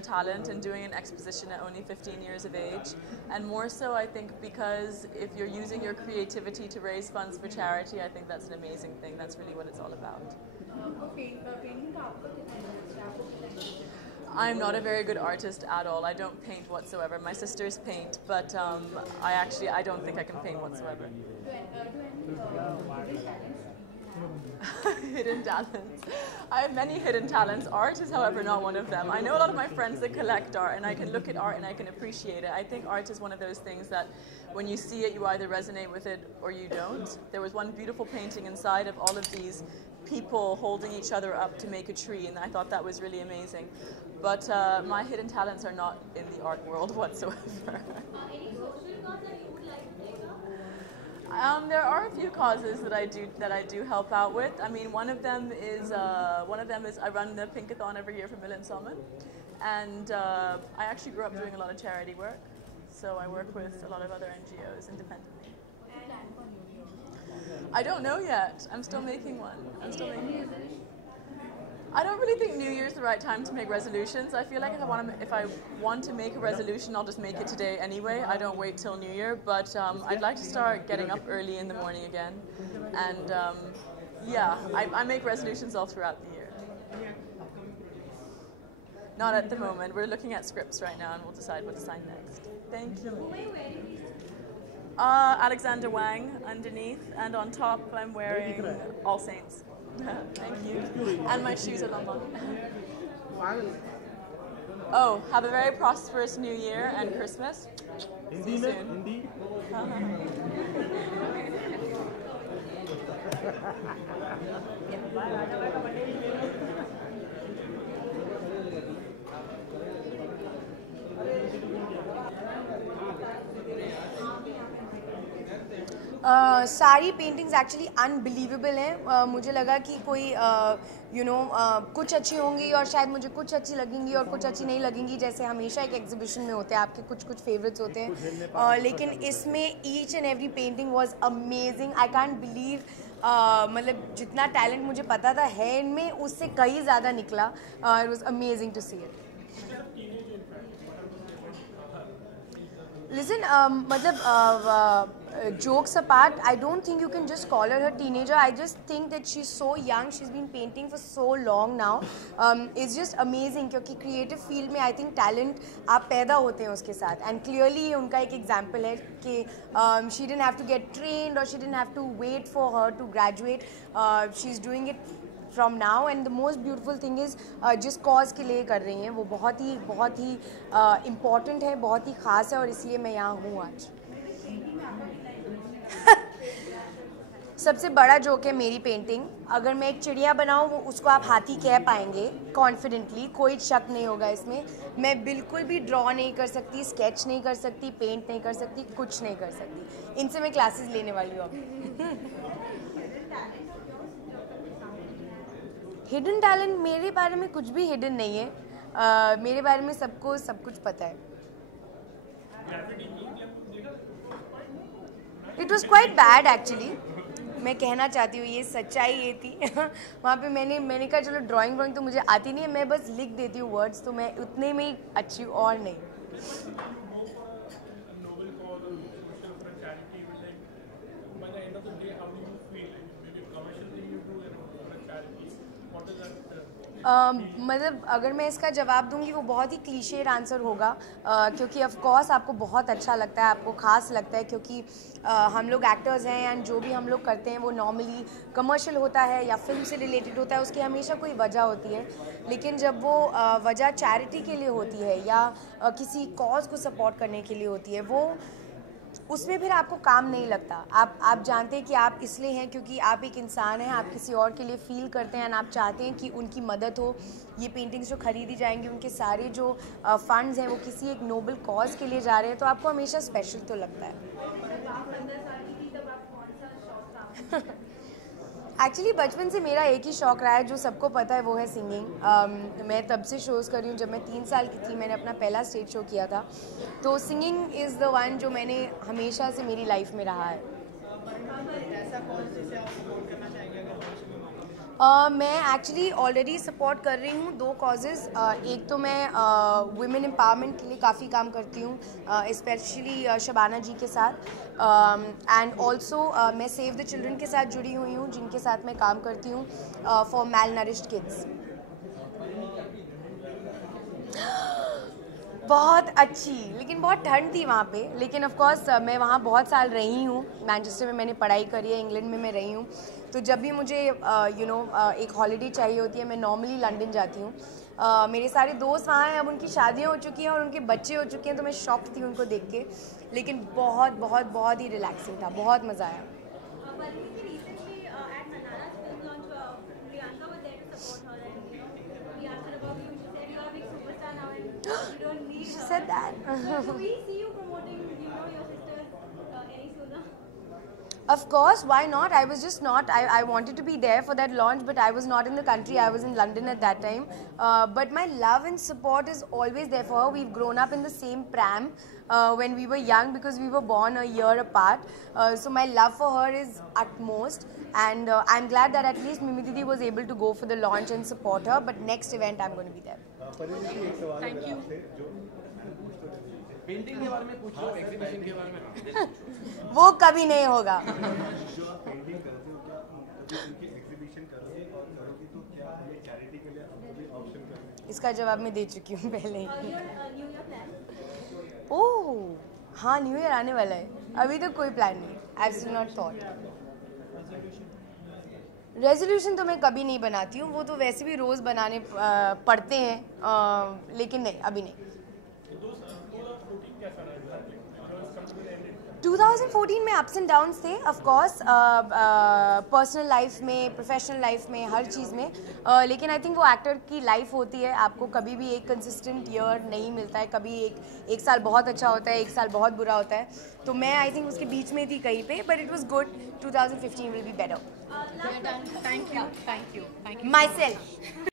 their talent and doing an exposition at only 15 years of age. And more so, I think, because if you're using your creativity to raise funds for charity, I think that's an amazing thing. That's really what it's all about. I'm not a very good artist at all. I don't paint whatsoever. My sisters paint, but I don't think I can paint whatsoever. Hidden talents. I have many hidden talents. Art is, however, not one of them. I know a lot of my friends that collect art, and I can look at art and I can appreciate it. I think art is one of those things that when you see it, you either resonate with it or you don't. There was one beautiful painting inside of all of these people holding each other up to make a tree, and I thought that was really amazing. But my hidden talents are not in the art world whatsoever. Any social cause that you would like to take up? There are a few causes that I do help out with. I mean, one of them is I run the Pinkathon every year for Milan Salman, and I actually grew up doing a lot of charity work. So I work with a lot of other NGOs independently. I don't know yet. I'm still making one. I don't really think New Year's the right time to make resolutions. I feel like if I want to make a resolution, I'll just make it today anyway. I don't wait till New Year, but I'd like to start getting up early in the morning again. And yeah, I make resolutions all throughout the year. Not at the moment. We're looking at scripts right now, and we'll decide what to sign next. Thank you. Alexander Wang underneath, and on top I'm wearing All Saints. Thank you. And my shoes are Lambon. Oh, have a very prosperous New Year and Christmas. See you soon. सारी paintings actually unbelievable हैं. मुझे लगा कि कोई कुछ अच्छी होंगी और शायद मुझे कुछ अच्छी लगेंगी और कुछ अच्छी नहीं लगेंगी, जैसे हमेशा एक एग्जीबिशन में होते हैं आपके कुछ फेवरेट्स होते हैं. लेकिन इसमें each and every painting was amazing. I can't believe मतलब जितना टैलेंट मुझे पता था है इनमें, उससे कहीं ज़्यादा निकला. It was amazing to see it. Listen, jokes apart, I don't think you can just call her a teenager. I just think that she's so young. She's been painting for so long now. It's just amazing क्योंकि creative field में I think talent आप पैदा होते हैं उसके साथ. And clearly उनका एक example है कि she didn't have to get trained or she didn't have to wait for her to graduate. She's doing it from now, and the most beautiful thing is जिस cause के लिए कर रही हैं वो बहुत ही important है, बहुत ही ख़ास है, और इसलिए मैं यहाँ हूँ आज. सबसे बड़ा जोक है मेरी पेंटिंग. अगर मैं एक चिड़िया बनाऊँ वो उसको आप हाथी कह पाएंगे कॉन्फिडेंटली, कोई शक नहीं होगा इसमें. मैं बिल्कुल भी ड्रॉ नहीं कर सकती, स्केच नहीं कर सकती, पेंट नहीं कर सकती, कुछ नहीं कर सकती. इनसे मैं क्लासेस लेने वाली हूँ अब. हिडन टैलेंट मेरे बारे में कुछ भी हिडन नहीं है. मेरे बारे में सबको सब कुछ पता है. It was quite bad actually. मैं कहना चाहती हूँ ये सच्चाई ये थी. वहाँ पे मैंने कहा चलो ड्राइंग तो मुझे आती नहीं है, मैं बस लिख देती हूँ वर्ड्स, तो मैं उतने में ही अच्छी हूँ और नहीं. मतलब अगर मैं इसका जवाब दूंगी वो बहुत ही क्लीशेड आंसर होगा, क्योंकि ऑफ कोर्स आपको बहुत अच्छा लगता है, आपको ख़ास लगता है, क्योंकि हम लोग एक्टर्स हैं एंड जो भी हम लोग करते हैं वो नॉर्मली कमर्शियल होता है या फिल्म से रिलेटेड होता है. उसकी हमेशा कोई वजह होती है, लेकिन जब वो वजह चैरिटी के लिए होती है या किसी कॉज को सपोर्ट करने के लिए होती है, वो उसमें फिर आपको काम नहीं लगता. आप जानते हैं कि आप इसलिए हैं क्योंकि आप एक इंसान हैं, आप किसी और के लिए फ़ील करते हैं, आप चाहते हैं कि उनकी मदद हो. ये पेंटिंग्स जो खरीदी जाएंगी उनके सारे जो फंड्स हैं वो किसी एक नोबल कॉज के लिए जा रहे हैं, तो आपको हमेशा स्पेशल तो लगता है. एक्चुअली बचपन से मेरा एक ही शौक़ रहा है जो सबको पता है, वो है सिंगिंग. मैं तब से शोज़ कर रही हूँ जब मैं 3 साल की थी. मैंने अपना पहला स्टेज शो किया था, तो सिंगिंग इज़ द वन जो मैंने हमेशा से मेरी लाइफ में रहा है. मैं एक्चुअली ऑलरेडी सपोर्ट कर रही हूँ 2 कॉजेज़। एक तो मैं वुमेन एम्पावरमेंट के लिए काफ़ी काम करती हूँ, स्पेशली शबाना जी के साथ, एंड ऑल्सो मैं सेव द चिल्ड्रन के साथ जुड़ी हुई हूँ, जिनके साथ मैं काम करती हूँ फॉर मैल नरिश्ड किड्स। बहुत अच्छी, लेकिन बहुत ठंड थी वहाँ पे, लेकिन ऑफ कोर्स मैं वहाँ बहुत साल रही हूँ। मैनचेस्टर में मैंने पढ़ाई करी है, इंग्लैंड में मैं रही हूँ, तो जब भी मुझे एक हॉलिडे चाहिए होती है मैं नॉर्मली लंदन जाती हूँ। मेरे सारे दोस्त वहाँ हैं, अब उनकी शादियाँ हो चुकी हैं और उनके बच्चे हो चुके हैं, तो मैं शॉक्ड थी उनको देख के, लेकिन बहुत बहुत बहुत ही रिलैक्सिंग था, बहुत मज़ा आया। She said that. So we see you promoting, your sisters any sooner? Of course, why not? I was just not. I wanted to be there for that launch, but I was not in the country. I was in London at that time. But my love and support is always there for her. We've grown up in the same pram when we were young because we were born a year apart. So my love for her is utmost. And I'm glad that at least Mimi Didi was able to go for the launch and support her. But next event, I'm going to be there. Thank you. Painting के बारे में पूछो, exhibition के बारे में। वो कभी नहीं होगा। जो आप पेंटिंग करते हो, क्या उनकी एग्जीबिशन करोगे और करोगे तो क्या ये चैरिटी के लिए आपको ऑप्शन करोगे? इसका जवाब मैं दे चुकी हूँ पहले ही। New Year plan? ओह हाँ, न्यू ईयर आने वाला है, अभी तो कोई प्लान नहीं, I have not thought. Resolution तो मैं कभी नहीं बनाती हूँ, वो तो वैसे भी रोज़ बनाने पड़ते हैं, लेकिन नहीं, अभी नहीं। 2014 में अप्स एंड डाउन्स थे, ऑफ कोर्स, पर्सनल लाइफ में, प्रोफेशनल लाइफ में, हर चीज़ में, लेकिन आई थिंक वो एक्टर की लाइफ होती है, आपको कभी भी एक कंसिस्टेंट ईयर नहीं मिलता है, कभी एक साल बहुत अच्छा होता है, एक साल बहुत बुरा होता है, तो मैं आई थिंक उसके बीच में थी कहीं पे, but it was good. 2015 will be better. Thank you. My self.